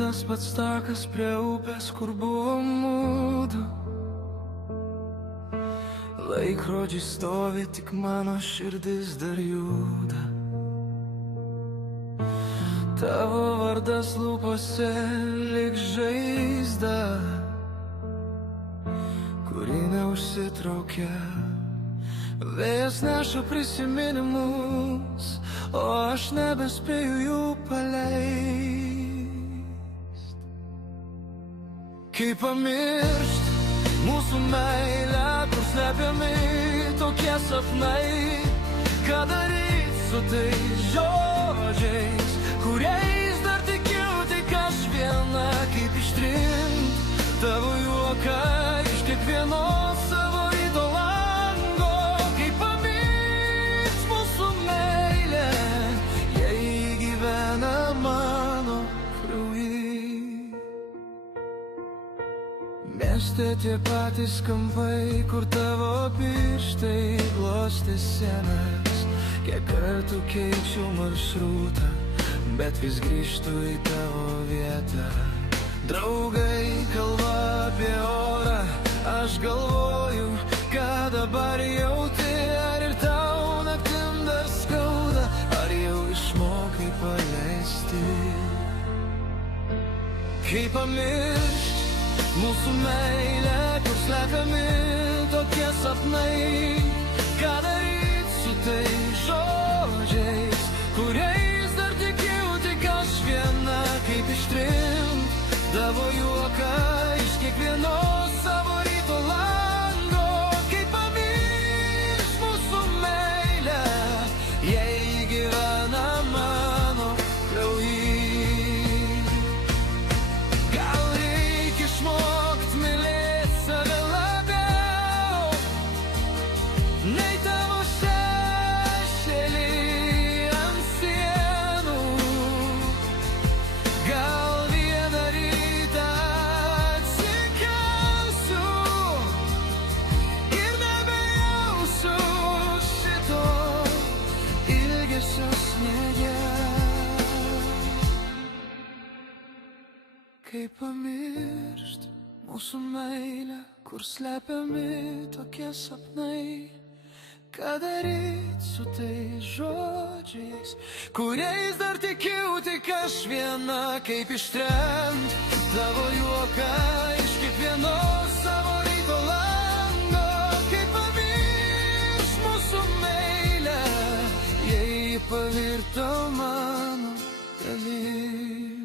tas pats takas prie upės, kur buvo mūdu. Laikrodžiai stovi, tik mano širdis dar juda. Tavo vardas lūpose lyg žaizda, kuri neužsitraukia. Vėjas neša prisiminimus, o aš nebespėju jų paleist. Kaip pamiršt mūsų meilę, kur slepiami tokie sapnai. Ką daryt su tais žodžiais, kuriais dar tikiu tik aš viena. Kaip ištrint tavo juoką iš kiekvienos savo ryto lango. Kaip pamiršt mūsų meilę, jei gyvena mano kraujy. Mieste tie patys kampai, kur tavo pirštai glostė sienas. Kiek kartų keičiau maršrutą, bet vis grįžtu į tavo vietą. Draugai kalba apie orą, aš galvoju, ką dabar jauti. Ar ir tau naktim dar skauda, ar jau išmokai paleisti. Kaip pamiršt mūsų meilę, kur slepiami tokie sapnai. Ką daryt su tais žodžiais, kuriais dar tikiu tik aš viena. Kaip ištrint tavo juoką iš kiekvienos savo ryto lango. Kaip pamiršt mūsų meilę, jei gyvena mano kraujy. Gal reikia išmokt mylėt save labiau, nei tavo šešėlį ant sienų. Gal vieną rytą atsikelsiu ir nebejausiu šito ilgesio sniege. Kaip pamiršt mūsų meilę, kur slepiami tokie sapnai. Ką daryt su tais žodžiais, kuriais dar tikiu tik aš viena. Kaip ištrent tavo juoką iš kiekvienos savo ryto lango. Kaip pamiršt mūsų meilę, jei pavirto mano dalis.